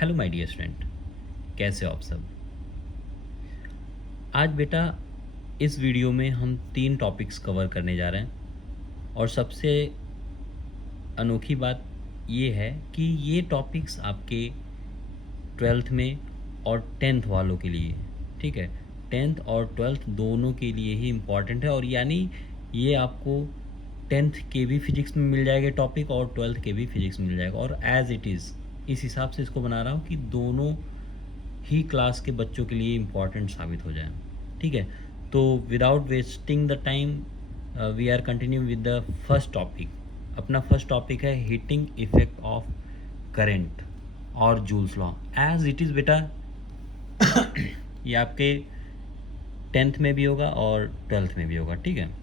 Hello my dear student, कैसे हो आप सब। आज बेटा इस वीडियो में हम 3 टॉपिक्स कवर करने जा रहे हैं और सबसे अनोखी बात ये है कि ये टॉपिक्स आपके 12th में और 10th वालों के लिए, ठीक है। 10th और 12th दोनों के लिए ही इम्पॉर्टेंट है और यानी ये आपको 10th के भी फिजिक्स में मिल जाएगा टॉपिक और 12th के भी फिजिक्स में मिल जाएगा और एज इट इज़ इस हिसाब से इसको बना रहा हूँ कि दोनों ही क्लास के बच्चों के लिए इम्पॉर्टेंट साबित हो जाए, ठीक है। तो without wasting the time we are continue with the first topic. अपना फर्स्ट टॉपिक है हीटिंग इफेक्ट ऑफ करंट और Joule's law as it is बेटा। ये आपके 10th में भी होगा और 12th में भी होगा, ठीक है।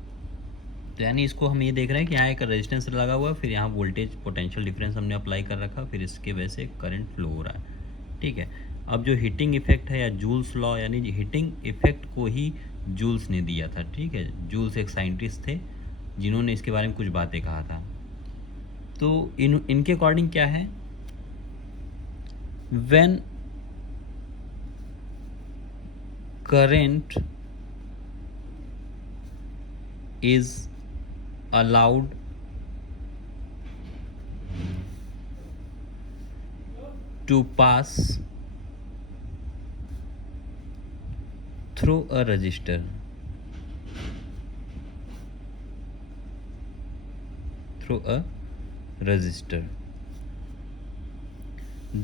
तो यानी इसको हम ये देख रहे हैं कि यहाँ एक रेजिस्टेंस लगा हुआ है, फिर यहाँ वोल्टेज पोटेंशियल डिफरेंस हमने अप्लाई कर रखा, फिर इसके वजह से करंट फ्लो हो रहा है, ठीक है। अब जो हीटिंग इफेक्ट है या जूल्स लॉ, यानी हीटिंग इफेक्ट को ही जूल्स ने दिया था, ठीक है। जूल्स एक साइंटिस्ट थे जिन्होंने इसके बारे में कुछ बातें कहा था। तो इनके अकॉर्डिंग क्या है, when current is allowed to pass through a resistor,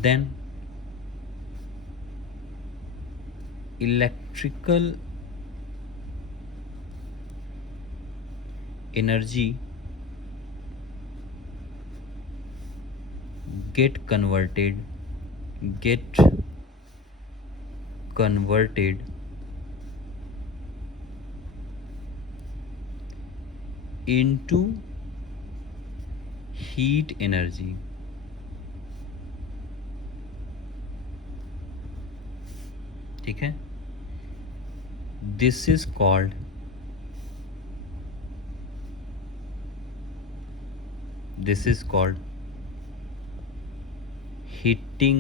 then electrical energy get converted into heat energy, ठीक है। This is called heating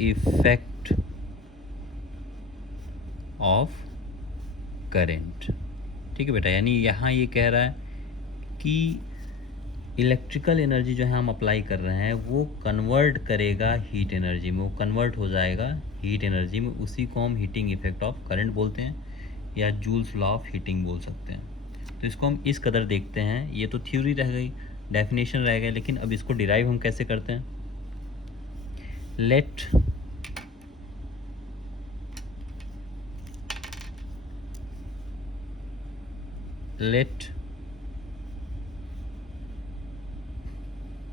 effect of current, ठीक है बेटा। यानी यहाँ ये कह रहा है कि इलेक्ट्रिकल एनर्जी जो है हम अप्लाई कर रहे हैं वो कन्वर्ट करेगा हीट एनर्जी में, वो कन्वर्ट हो जाएगा हीट एनर्जी में। उसी को हम हीटिंग इफेक्ट ऑफ करंट बोलते हैं या जूल्स लॉ ऑफ हीटिंग बोल सकते हैं। तो इसको हम इस कदर देखते हैं। ये तो थ्योरी रह गई, डेफिनेशन रह गया, लेकिन अब इसको डिराइव हम कैसे करते हैं। Let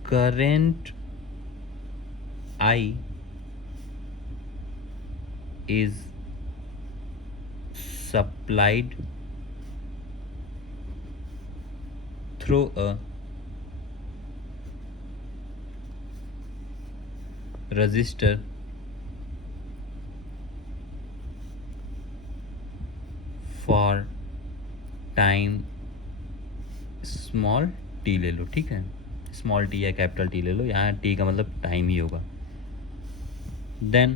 current I is supplied through a resistor for time small T ले लो, ठीक है। स्मॉल टी या कैपिटल टी ले लो, यहाँ टी का मतलब टाइम ही होगा। देन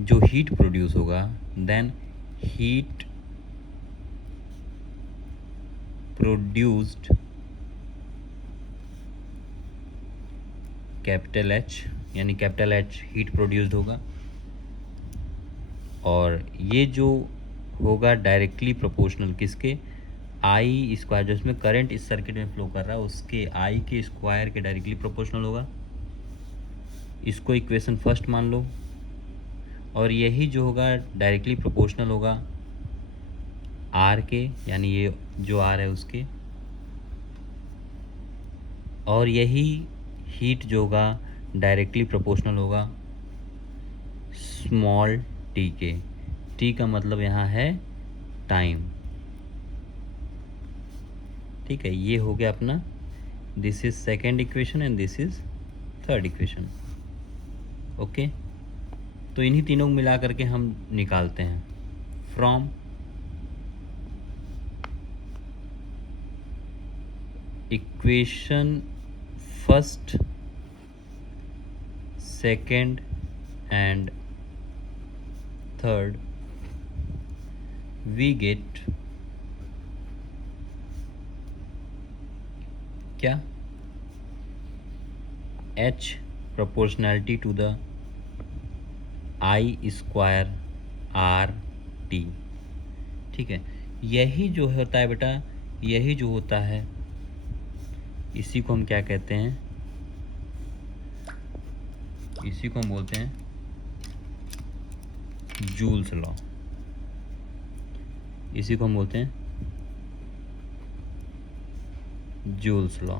जो हीट प्रोड्यूस होगा, then heat produced capital H, यानी कैपिटल एच हीट प्रोड्यूस्ड होगा और ये जो होगा डायरेक्टली प्रोपोर्शनल किसके, आई स्क्वायर, जो इसमें करंट इस सर्किट में फ्लो कर रहा है उसके आई के स्क्वायर के डायरेक्टली प्रोपोर्शनल होगा। इसको इक्वेशन फर्स्ट मान लो। और यही जो होगा डायरेक्टली प्रोपोर्शनल होगा आर के, यानी ये जो आर है उसके। और यही हीट जो होगा डायरेक्टली प्रोपोर्शनल होगा स्मॉल टी के। टी का मतलब यहाँ है टाइम, ठीक है। ये हो गया अपना, this is second equation and this is third equation, okay. तो इन्हीं तीनों को मिला करके हम निकालते हैं from equation first, second and third, we get क्या h proportionality to the I square R T. ठीक है, यही जो होता है बेटा, यही जो होता है इसी को हम क्या कहते हैं, इसी को हम बोलते हैं जूल्स लॉ। इसी को हम बोलते हैं जूल्स लॉ,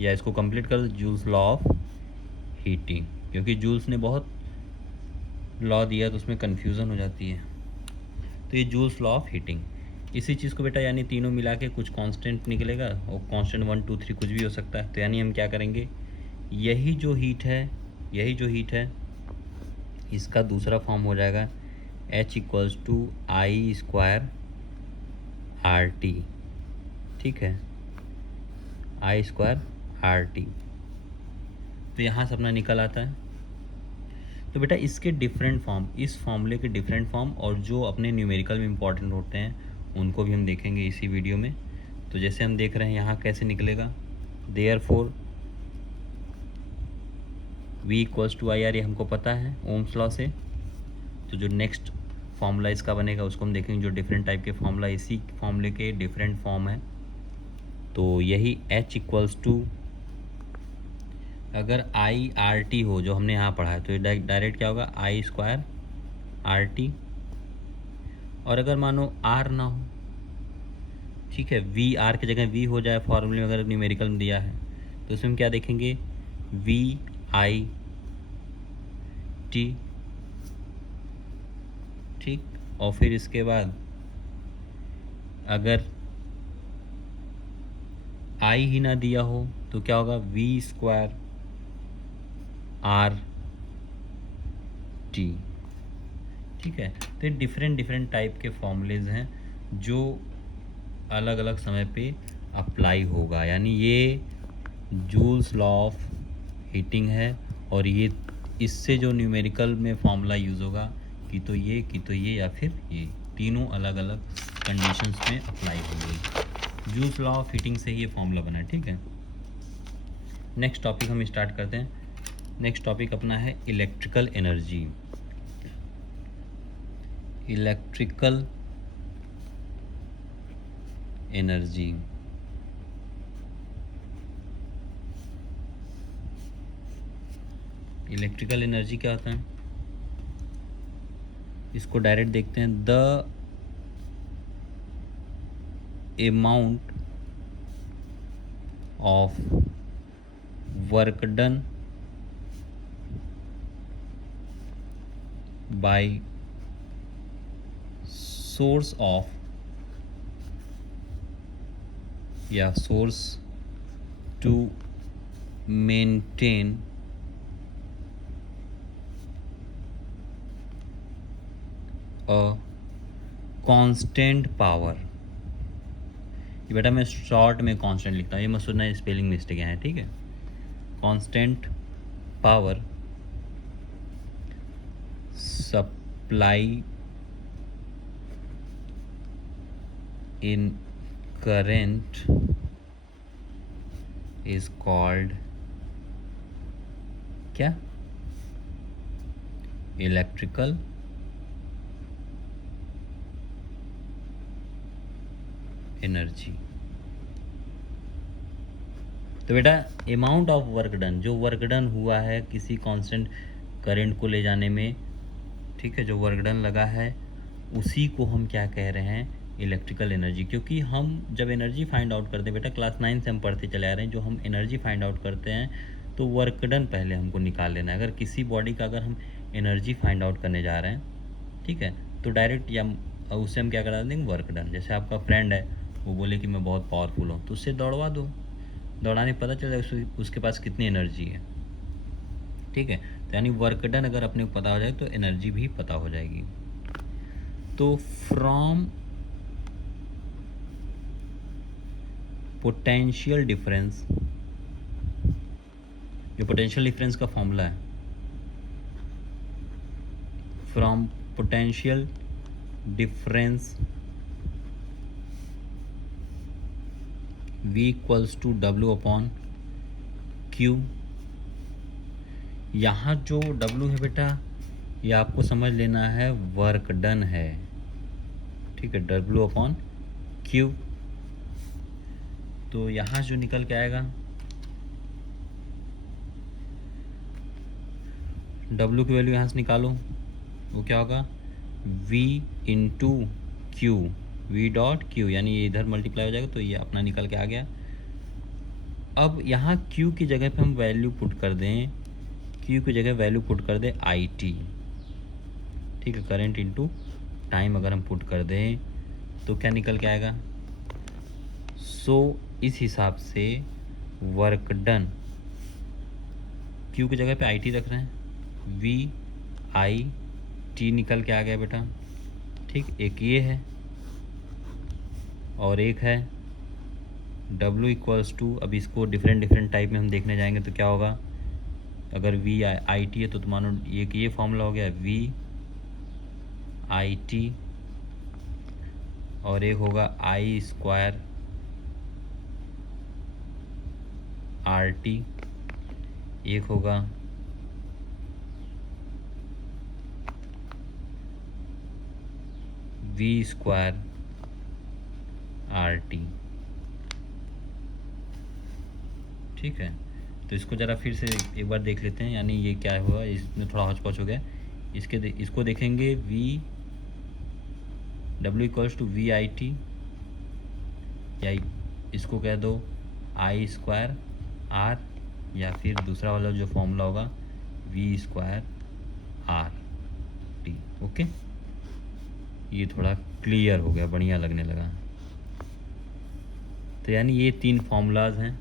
या इसको कंप्लीट कर दो जूल्स लॉ ऑफ हीटिंग, क्योंकि जूल्स ने बहुत लॉ दिया तो उसमें कन्फ्यूज़न हो जाती है। तो ये जूल्स लॉ ऑफ हीटिंग, इसी चीज़ को बेटा यानी तीनों मिला के कुछ कांस्टेंट निकलेगा, और कांस्टेंट 1 2 3 कुछ भी हो सकता है। तो यानी हम क्या करेंगे, यही जो हीट है इसका दूसरा फॉर्म हो जाएगा H equals to I square R T. ठीक है, आई स्क्वायर आर टी, तो यहाँ से अपना निकल आता है। तो बेटा इसके डिफरेंट फॉर्म, इस फॉर्मूले के डिफरेंट फॉर्म और जो अपने न्यूमेरिकल में इंपॉर्टेंट होते हैं उनको भी हम देखेंगे इसी वीडियो में। तो जैसे हम देख रहे हैं यहाँ कैसे निकलेगा, therefore V equals to I R, ये हमको पता है ओम्स लॉ से। तो जो नेक्स्ट फॉर्मूला इसका बनेगा उसको हम देखेंगे, जो डिफरेंट टाइप के फॉर्मूला, इसी फॉर्मूले के डिफरेंट फॉर्म है। तो यही H इक्वल्स टू, अगर आई आर टी हो जो हमने यहाँ पढ़ा है तो डायरेक्ट क्या होगा, आई स्क्वायर आर टी। और अगर मानो आर ना हो, ठीक है, वी आर की जगह वी हो जाए फॉर्मूले में, अगर न्यूमेरिकल में दिया है तो उसमें हम क्या देखेंगे, वी आई टी। ठीक, और फिर इसके बाद अगर आई ही ना दिया हो तो क्या होगा, वी स्क्वायर आर टी। ठीक है, तो ये डिफरेंट टाइप के फॉर्मूलेज हैं जो अलग अलग समय पे अप्लाई होगा, यानी ये जूल्स लॉ ऑफ हीटिंग है। और ये इससे जो न्यूमेरिकल में फॉर्मूला यूज़ होगा कि तो ये या फिर ये, तीनों अलग अलग कंडीशंस में अप्लाई होंगे। जूल्स लॉ ऑफ हीटिंग से ये फॉर्मूला बना है। ठीक है, नेक्स्ट टॉपिक हम स्टार्ट करते हैं। नेक्स्ट टॉपिक अपना है electrical energy. Electrical energy, electrical energy क्या होता है, इसको डायरेक्ट देखते हैं। The amount of work done by source of, या source to maintain a constant power. ये बेटा मैं शॉर्ट में कांस्टेंट लिखता हूँ, ये मत सोचना स्पेलिंग मिस्टेक है। ठीक है, constant power supply in current is called क्या, इलेक्ट्रिकल एनर्जी। तो बेटा अमाउंट ऑफ वर्क डन, जो वर्क डन हुआ है किसी कांस्टेंट करंट को ले जाने में, ठीक है, जो वर्क डन लगा है उसी को हम क्या कह रहे हैं, इलेक्ट्रिकल एनर्जी। क्योंकि हम जब एनर्जी फाइंड आउट करते हैं बेटा, क्लास 9 से हम पढ़ते चले आ रहे हैं, जो हम एनर्जी फाइंड आउट करते हैं तो वर्क डन पहले हमको निकाल लेना है। अगर किसी बॉडी का अगर हम एनर्जी फाइंड आउट करने जा रहे हैं, ठीक है, तो डायरेक्ट या उससे हम क्या करा देंगे, वर्क डन। जैसे आपका फ्रेंड है, वो बोले कि मैं बहुत पावरफुल हूँ, तो उससे दौड़वा दो, दौड़ाने पता चल जाए उसके पास कितनी एनर्जी है। ठीक है, तो यानी वर्क डन अगर अपने को पता हो जाए तो एनर्जी भी पता हो जाएगी। तो फ्रॉम पोटेंशियल डिफरेंस, जो पोटेंशियल डिफरेंस का फॉर्मूला है, from potential difference V equals to W upon Q। यहाँ जो W है बेटा, ये आपको समझ लेना है वर्क डन है, ठीक है, W अपॉन Q। तो यहाँ जो निकल के आएगा, W की वैल्यू यहाँ से निकालो, वो क्या होगा, V into Q, V dot Q, यानी ये इधर मल्टीप्लाई हो जाएगा, तो ये अपना निकल के आ गया। अब यहाँ Q की जगह पे हम वैल्यू पुट कर दें, Q की जगह वैल्यू पुट कर दें IT, ठीक है, करंट इंटू टाइम अगर हम पुट कर दें तो क्या निकल के आएगा। सो इस हिसाब से वर्क डन, Q की जगह पे IT रख रहे हैं, VIT निकल के आ गया बेटा, ठीक। एक ये है और एक है W इक्वल्स टू, अब इसको डिफरेंट टाइप में हम देखने जाएंगे तो क्या होगा, अगर VIT है तो मानो ये फॉर्मूला हो गया VIT, और एक होगा I स्क्वायर RT, एक होगा V स्क्वायर RT, ठीक है। तो इसको ज़रा फिर से एक बार देख लेते हैं, यानी ये क्या हुआ, इसमें थोड़ा हौच-पौच हो गया। इसको देखेंगे, W इक्वल्स टू VIT, या इसको कह दो I स्क्वायर R, या फिर दूसरा वाला जो फॉर्मूला होगा V स्क्वायर RT। ओके, ये थोड़ा क्लियर हो गया, बढ़िया लगने लगा। तो यानी ये 3 फॉर्मूलाज हैं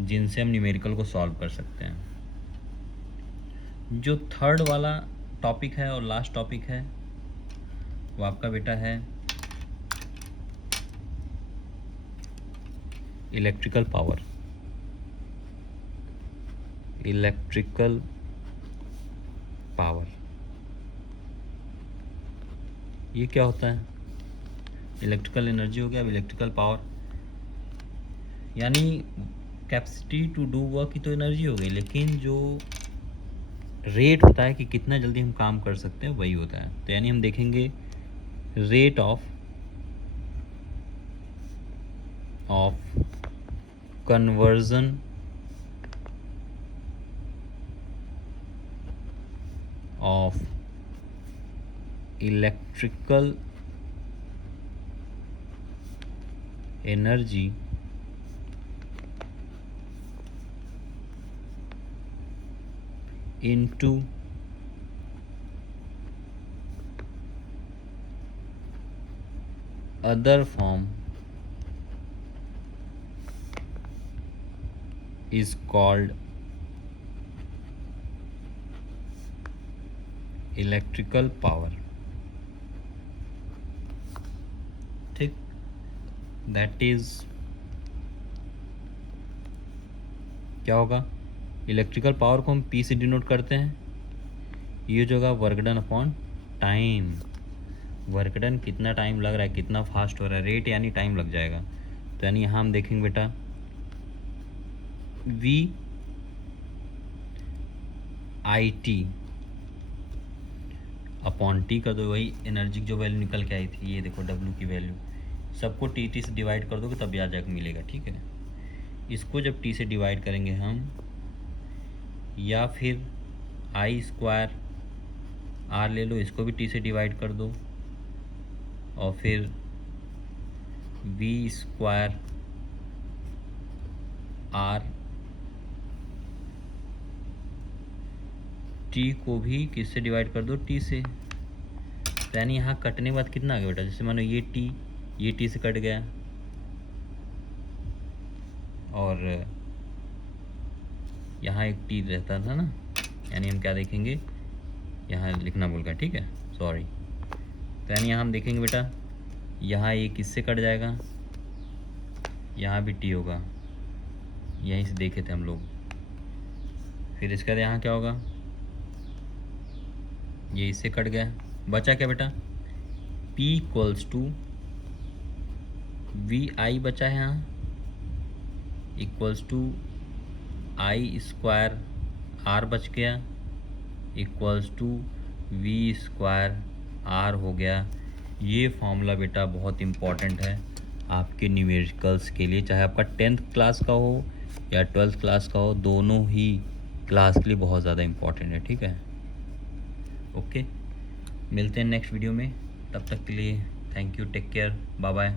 जिनसे हम न्यूमेरिकल को सॉल्व कर सकते हैं। जो थर्ड वाला टॉपिक है और लास्ट टॉपिक है वो आपका बेटा है इलेक्ट्रिकल पावर। इलेक्ट्रिकल पावर ये क्या होता है, इलेक्ट्रिकल एनर्जी हो गया। अब इलेक्ट्रिकल पावर यानी कैपेसिटी टू डू वर्क की तो एनर्जी हो गई, लेकिन जो रेट होता है कि कितना जल्दी हम काम कर सकते हैं वही होता है। तो यानी हम देखेंगे rate of conversion of electrical energy into other form is called electrical power, ठीक। दैट इज क्या होगा, इलेक्ट्रिकल पावर को हम P से डिनोट करते हैं। ये जो होगा work done upon time, work done कितना टाइम लग रहा है, कितना फास्ट हो रहा है, रेट यानी टाइम लग जाएगा। तो यानी यहाँ हम देखेंगे बेटा VIT अपॉन T का, तो वही एनर्जी जो वैल्यू निकल के आई थी, ये देखो W की वैल्यू, सबको TT से डिवाइड कर दोगे तब आ जाकर मिलेगा, ठीक है। इसको जब T से डिवाइड करेंगे हम, या फिर I स्क्वायर R ले लो, इसको भी T से डिवाइड कर दो, और फिर V स्क्वायर R T को भी किससे डिवाइड कर दो, T से। तो यानी यहाँ कटने के बाद कितना आ गया बेटा, जैसे मानो ये T से कट गया, और यहाँ एक T रहता था ना, यानी हम क्या देखेंगे, यहाँ लिखना भूल गया, ठीक है, सॉरी। तो यानी यहाँ हम देखेंगे बेटा, यहाँ एक इससे कट जाएगा, यहाँ भी टी होगा, यहीं से देखे थे हम लोग। फिर इसके बाद यहाँ क्या होगा, ये इससे कट गया, बचा क्या बेटा, P equals to V I बचा है यहाँ, equals to I square R बच गया, equals to V square R हो गया। ये फॉर्मूला बेटा बहुत इम्पॉर्टेंट है आपके न्यूमेरिकल्स के लिए, चाहे आपका 10th क्लास का हो या 12th क्लास का हो, दोनों ही क्लास के लिए बहुत ज़्यादा इम्पॉर्टेंट है। ठीक है, ओके, मिलते हैं नेक्स्ट वीडियो में, तब तक के लिए thank you, take care, bye bye.